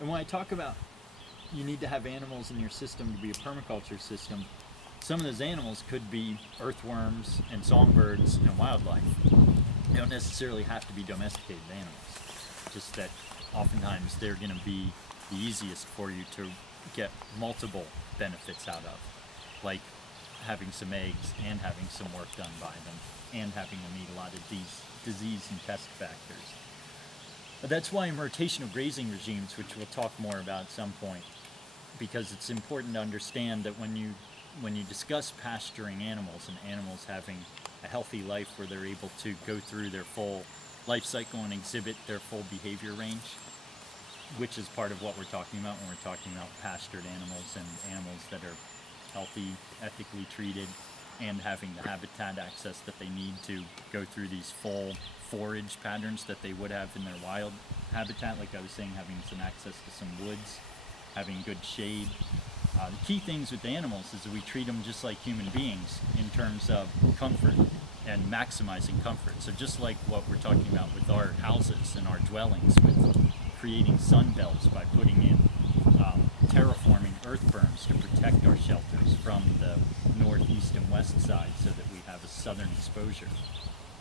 And when I talk about you need to have animals in your system to be a permaculture system, some of those animals could be earthworms and songbirds and wildlife. They don't necessarily have to be domesticated animals, just that oftentimes they're going to be the easiest for you to get multiple benefits out of, like having some eggs and having some work done by them and having them eat a lot of these disease and pest factors. But that's why in rotational grazing regimes, which we'll talk more about at some point, because it's important to understand that when you discuss pasturing animals and animals having a healthy life where they're able to go through their full life cycle and exhibit their full behavior range, which is part of what we're talking about when we're talking about pastured animals and animals that are healthy, ethically treated, and having the habitat access that they need to go through these full forage patterns that they would have in their wild habitat, like I was saying, having some access to some woods, having good shade. The key things with the animals is that we treat them just like human beings in terms of comfort and maximizing comfort. So just like what we're talking about with our houses and our dwellings, with creating sun belts by putting in terraforming earth berms to protect our shelters from the northeast and west side so that we have a southern exposure.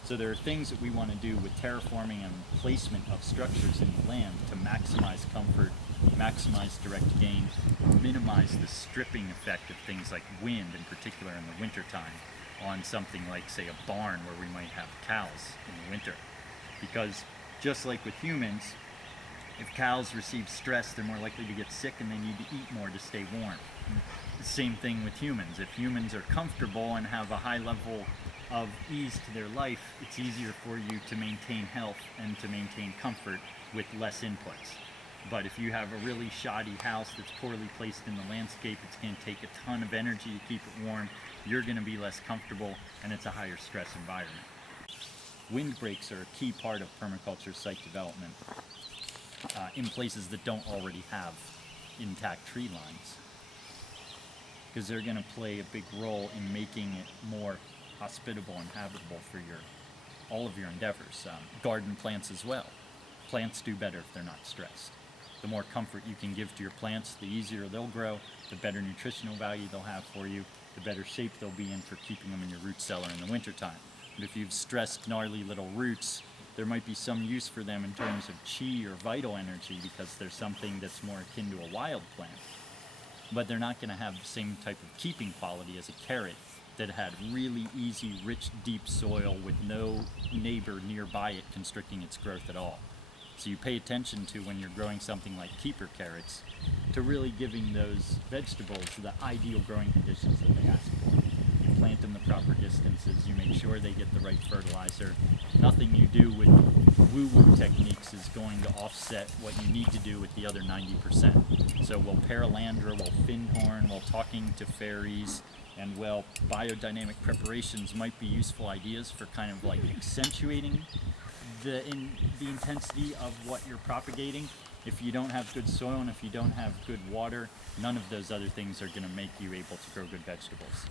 So there are things that we want to do with terraforming and placement of structures in the land to maximize comfort, maximize direct gain, minimize the stripping effect of things like wind, in particular in the wintertime, on something like, say, a barn where we might have cows in the winter. Because just like with humans, if cows receive stress, they're more likely to get sick and they need to eat more to stay warm. The same thing with humans. If humans are comfortable and have a high level of ease to their life, it's easier for you to maintain health and to maintain comfort with less inputs. But if you have a really shoddy house that's poorly placed in the landscape, it's going to take a ton of energy to keep it warm, you're going to be less comfortable, and it's a higher stress environment. Windbreaks are a key part of permaculture site development in places that don't already have intact tree lines, because they're going to play a big role in making it more hospitable and habitable for all of your endeavors. Garden plants as well. Plants do better if they're not stressed. The more comfort you can give to your plants, the easier they'll grow, the better nutritional value they'll have for you, the better shape they'll be in for keeping them in your root cellar in the wintertime. But if you've stressed, gnarly little roots, there might be some use for them in terms of chi or vital energy, because there's something that's more akin to a wild plant. But they're not going to have the same type of keeping quality as a carrot that had really easy, rich, deep soil with no neighbor nearby it constricting its growth at all. So you pay attention to, when you're growing something like keeper carrots, to really giving those vegetables the ideal growing conditions that they ask for. You plant them the proper distances, you make sure they get the right fertilizer. Nothing you do with woo-woo techniques is going to offset what you need to do with the other 90%. So while paralandra, while finhorn, while talking to fairies, and while biodynamic preparations might be useful ideas for kind of like accentuating the intensity of what you're propagating, if you don't have good soil and if you don't have good water, none of those other things are going to make you able to grow good vegetables.